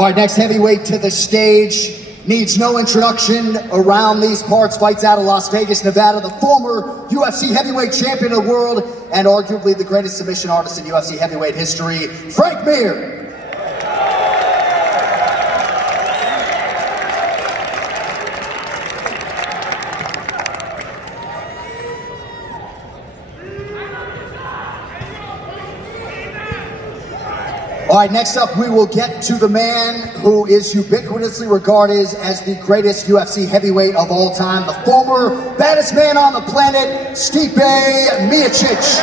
All right, next heavyweight to the stage needs no introduction around these parts. Fights out of Las Vegas, Nevada. The former UFC heavyweight champion of the world and arguably the greatest submission artist in UFC heavyweight history, Frank Mir. All right, next up we will get to the man who is ubiquitously regarded as the greatest UFC heavyweight of all time, the former baddest man on the planet, Stipe Miocic.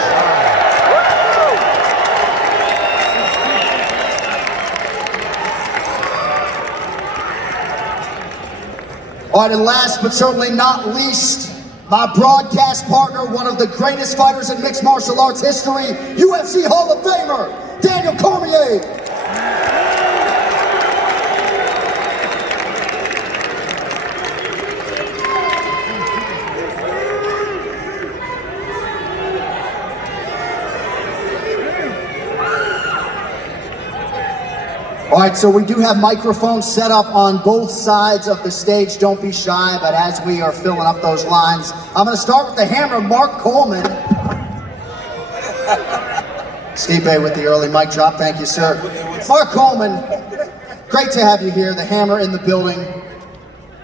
All right, and last but certainly not least, my broadcast partner, one of the greatest fighters in mixed martial arts history, UFC Hall of Famer, Daniel Cormier. All right, so we do have microphones set up on both sides of the stage. Don't be shy, but as we are filling up those lines, I'm going to start with the hammer, Mark Coleman. Stipe with the early mic drop. Thank you, sir. Mark Coleman, great to have you here. The hammer in the building.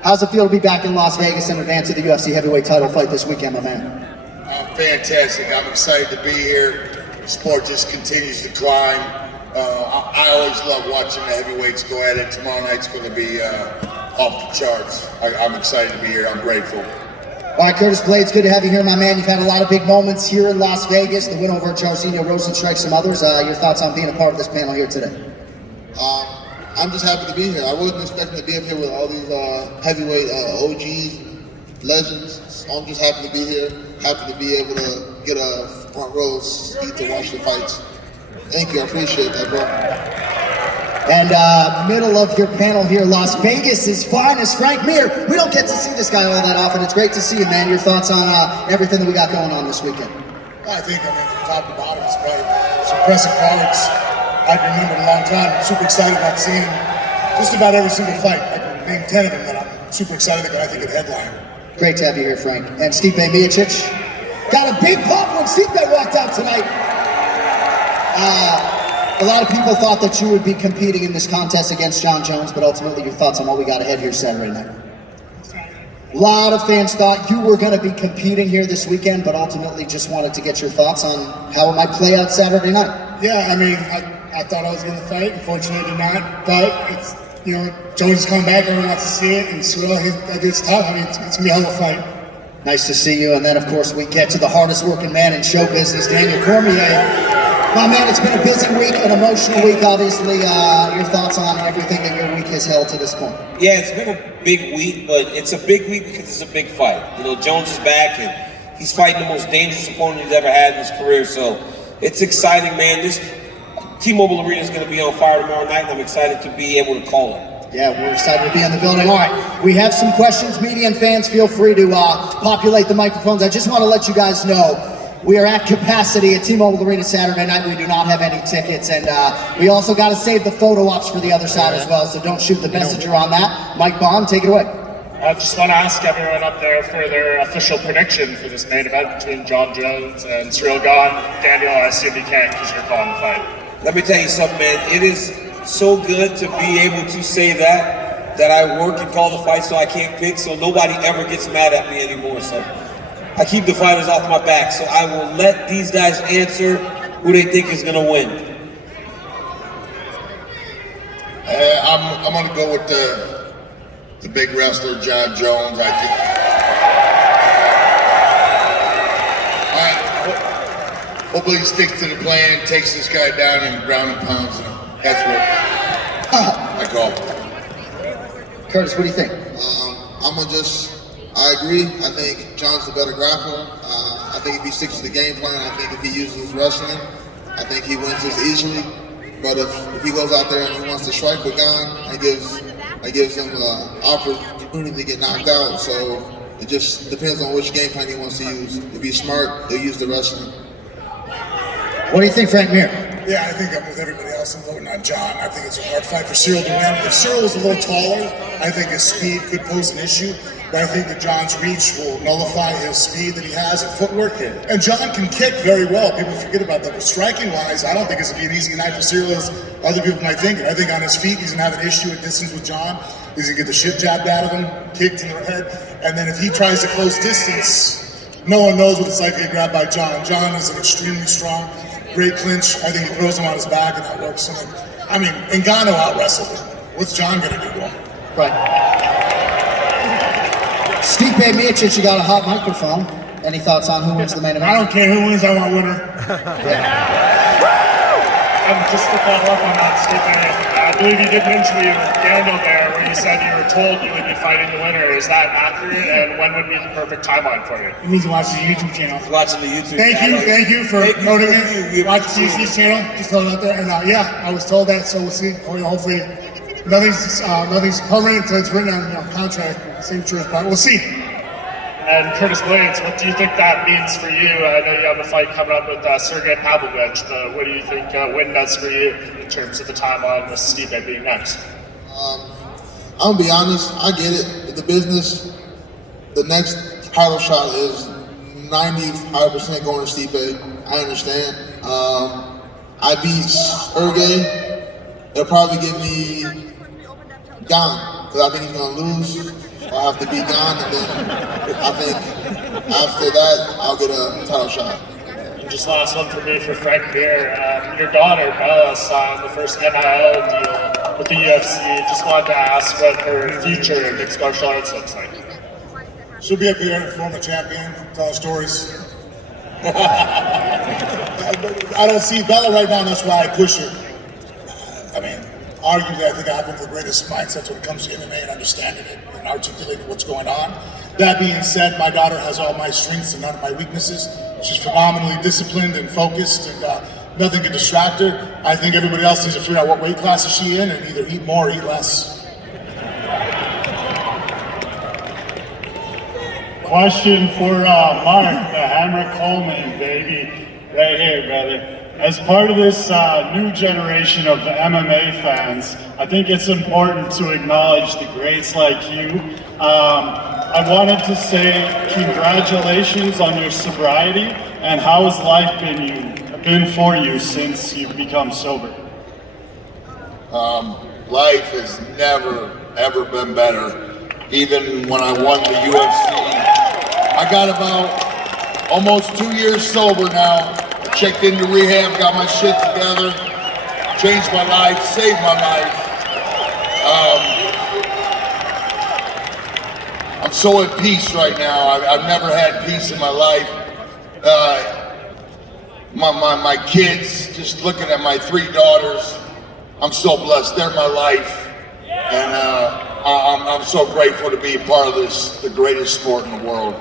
How's it feel to be back in Las Vegas in advance of the UFC heavyweight title fight this weekend, my man? Fantastic. I'm excited to be here. The sport just continues to climb. I always love watching the heavyweights go at it. Tomorrow night's going to be off the charts. I'm excited to be here. I'm grateful. All right, Curtis Blades, good to have you here, my man. You've had a lot of big moments here in Las Vegas. The win over Jairzinho Rozenstruik, some others. Your thoughts on being a part of this panel here today? I'm just happy to be here. I wasn't expecting to be up here with all these heavyweight OGs, legends. So I'm just happy to be here. Happy to be able to get a front row seat to watch the fights. Thank you, I appreciate that, bro. And middle of your panel here, Las Vegas' finest, Frank Mir. We don't get to see this guy all that often. It's great to see you, man. Your thoughts on everything that we got going on this weekend? I think, from top to bottom, it's probably some impressive cards I've remembered a long time. I'm super excited about seeing just about every single fight. I can name 10 of them that I'm super excited about. I think it headline. Great to have you here, Frank. And Stipe Miocic. Got a big pop when Stipe walked out tonight. A lot of people thought that you would be competing in this contest against Jon Jones, but ultimately your thoughts on what we got ahead here Saturday night? A lot of fans thought you were going to be competing here this weekend, but ultimately just wanted to get your thoughts on how it might play out Saturday night. Yeah, I mean, I thought I was going to fight. Unfortunately, did not. But it's, you know, Jones is coming back. Everyone wants to see it, and Ciryl, it's tough. I mean, it's going to be a hell of a fight. Nice to see you, and then of course we get to the hardest working man in show business, Daniel Cormier. My man, it's been a busy week, an emotional week, obviously. Your thoughts on everything that your week has held to this point? Yeah, it's been a big week, but it's a big week because it's a big fight. You know, Jones is back, and he's fighting the most dangerous opponent he's ever had in his career, so it's exciting, man. This T-Mobile Arena is going to be on fire tomorrow night, and I'm excited to be able to call it. Yeah, we're excited to be in the building. All right, we have some questions. Media and fans, feel free to populate the microphones. I just want to let you guys know we are at capacity at T-Mobile Arena Saturday night. We do not have any tickets, and we also got to save the photo ops for the other side as well, so don't shoot the messenger on that. Mike Bond, take it away. I just want to ask everyone up there for their official prediction for this main event between Jon Jones and Ciryl Gane. Daniel, I assume you can't because you're calling the fight. Let me tell you something, man. It is so good to be able to say that I work and call the fight so I can't pick, so nobody ever gets mad at me anymore. So I keep the fighters off my back, so I will let these guys answer who they think is going to win. I'm going to go with the big wrestler, Jon Jones. I think. Hopefully he sticks to the plan, takes this guy down and ground and pounds him. That's what I call it. Curtis, what do you think? I agree. I think Jon's the better grappler. I think if he sticks to the game plan, I think if he uses his wrestling, I think he wins this easily. But if he goes out there and he wants to strike with Gane, it gives him the opportunity to get knocked out. So it just depends on which game plan he wants to use. If he's smart, he'll use the wrestling. What do you think, Frank Mir? Yeah, I think I'm with everybody else. I'm voting on Jon. I think it's a hard fight for Ciryl to win. If Ciryl was a little taller, I think his speed could pose an issue. But I think that Jon's reach will nullify his speed that he has and footwork. And Jon can kick very well. People forget about that. But striking-wise, I don't think it's going to be an easy night for Ciryl as other people might think. I think on his feet, he's going to have an issue at distance with Jon. He's going to get the shit jabbed out of him, kicked in the head. And then if he tries to close distance, no one knows what it's like to get grabbed by Jon. Jon is an extremely strong, great clinch. I think he throws him on his back and that works. And I mean, Ngannou out-wrestled him. What's Jon going to do to him? Right. Stipe Miocic, you got a hot microphone. Any thoughts on who wins the main event? I don't care who wins, I want winner. Just to follow up on that, Stipe, I believe you did mention you Daniel there, where you said you were told you would be fighting the winner. Is that accurate? And when would be the perfect timeline for you? It means watching the YouTube channel. Watching the YouTube Thank you for noting it. Watch the CC's channel, just throw it out there. And yeah, I was told that, so we'll see. Hopefully, nothing's permanent until it's written on contract. Same truth, but we'll see. And Curtis Blades, what do you think that means for you? I know you have a fight coming up with Sergey Pavlovich, but what do you think win does for you in terms of the timeline with Stipe being next? I'll be honest, I get it. In the business, the next title shot is 95% going to Stipe. I understand. I beat Sergey. They'll probably give me Gane, because I think he's going to lose. I'll have to beat Gane, and then I think after that, I'll get a title shot. And just last one for me for Frank here. Your daughter, Bella, signed the first NIL deal with the UFC. Just wanted to ask what her future in mixed martial arts looks like. She'll be up here, former champion, telling stories. I don't see Bella right now, that's why I push her. I mean, arguably, I think I have one of the greatest mindsets when it comes to MMA and understanding it and articulating what's going on. That being said, my daughter has all my strengths and none of my weaknesses. She's phenomenally disciplined and focused, and nothing can distract her. I think everybody else needs to figure out what weight class is she in and either eat more or eat less. Question for Mark, the Hammer Coleman, baby. Right here, brother. As part of this new generation of MMA fans, I think it's important to acknowledge the greats like you. I wanted to say congratulations on your sobriety, and how has life been for you since you've become sober? Life has never, ever been better. Even when I won the UFC, I got about almost 2 years sober now. Checked into rehab, got my shit together, changed my life, saved my life. I'm so at peace right now. I've never had peace in my life. My kids, just looking at my 3 daughters, I'm so blessed. They're my life. And I'm so grateful to be a part of this, the greatest sport in the world.